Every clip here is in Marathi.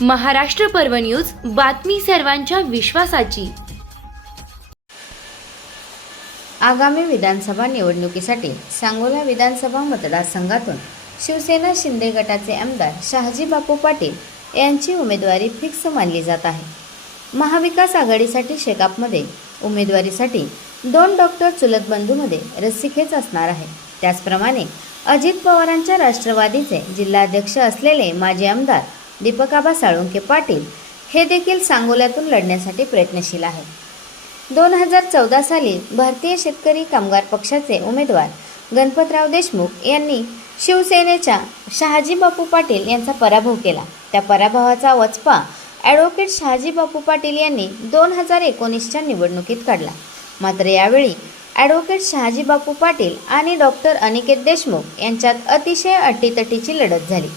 महाराष्ट्र पर्व न्यूज बातमी सर्वांच्या विश्वासाची. आगामी विधानसभा निवडणुकीसाठी सांगोला विधानसभा मतदारसंघातून शिवसेना शिंदे गटाचे आमदार शहाजी बापू पाटील यांची उमेदवारी फिक्स मानली जात आहे. महाविकास आघाडीसाठी शेकापमध्ये उमेदवारीसाठी दोन डॉक्टर चुलत बंधूमध्ये रस्सीखेच असणार आहे. त्याचप्रमाणे अजित पवारांच्या राष्ट्रवादीचे जिल्हाध्यक्ष असलेले माजी आमदार दीपकाबा साळुंके पाटील हे देखील सांगोल्यातून लढण्यासाठी प्रयत्नशील आहेत. दोन हजार चौदा साली भारतीय शेतकरी कामगार पक्षाचे उमेदवार गणपतराव देशमुख यांनी शिवसेनेच्या शहाजी बापू पाटील यांचा पराभव केला. त्या पराभवाचा वचपा ॲडव्होकेट शहाजी बापू पाटील यांनी दोन हजार एकोणीसच्या निवडणुकीत काढला. मात्र यावेळी ॲडव्होकेट शहाजी बापू पाटील आणि डॉक्टर अनिकेत देशमुख यांच्यात अतिशय अटीतटीची लढत झाली.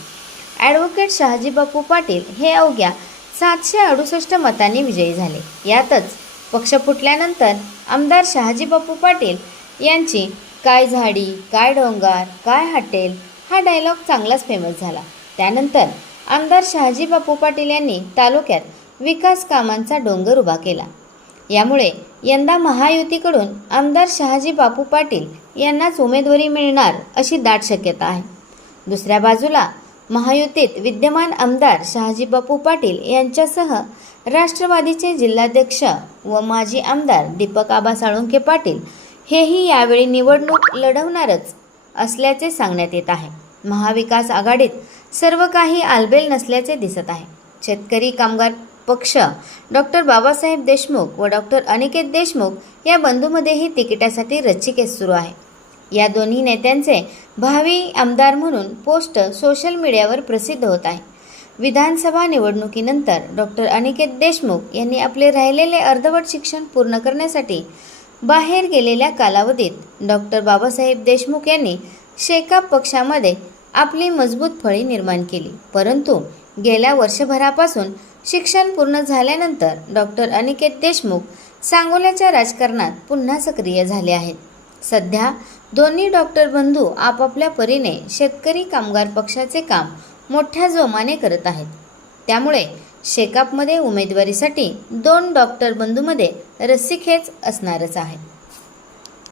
ॲडव्होकेट शहाजी बापू पाटील हे अवघ्या सातशे अडुसष्ट मतांनी विजयी झाले. यातच पक्ष फुटल्यानंतर आमदार शहाजी बापू पाटील यांची काय झाडी काय डोंगर काय हटेल हा डायलॉग चांगलाच फेमस झाला. त्यानंतर आमदार शहाजी बापू पाटील यांनी तालुक्यात विकास कामांचा डोंगर उभा केला. यामुळे यंदा महायुतीकडून आमदार शहाजी बापू पाटील यांनाच उमेदवारी मिळणार अशी दाट शक्यता आहे. दुसऱ्या बाजूला महायुतीत विद्यमान आमदार शहाजी बापू पाटील यांच्यासह राष्ट्रवादीचे जिल्हाध्यक्ष व माजी आमदार दीपक आबा साळुंके पाटील हेही यावेळी निवडणूक लढवणारच असल्याचे सांगण्यात येत आहे. महाविकास आघाडीत सर्व काही आलबेल नसल्याचे दिसत आहे. शेतकरी कामगार पक्ष डॉक्टर बाबासाहेब देशमुख व डॉक्टर अनिकेत देशमुख या बंधूमध्येही तिकिटासाठी रच्चिकेस सुरू आहे. या दोन्ही नेत्यांचे भावी आमदार म्हणून पोस्ट सोशल मीडियावर प्रसिद्ध होत आहे. विधानसभा निवडणुकीनंतर डॉक्टर अनिकेत देशमुख यांनी आपले राहिलेले अर्धवट शिक्षण पूर्ण करण्यासाठी बाहेर गेलेल्या कालावधीत डॉक्टर बाबासाहेब देशमुख यांनी शेकाप पक्षामध्ये आपली मजबूत फळी निर्माण केली. परंतु गेल्या वर्षभरापासून शिक्षण पूर्ण झाल्यानंतर डॉक्टर अनिकेत देशमुख सांगोल्याच्या राजकारणात पुन्हा सक्रिय झाले आहेत. सध्या दोन्ही डॉक्टर बंधू आपापल्या परीने शेतकरी कामगार पक्षाचे काम मोठ्या जोमाने करत आहेत. त्यामुळे शेकापमध्ये उमेदवारीसाठी दोन डॉक्टर बंधूमध्ये रस्सीखेच असणारच आहे.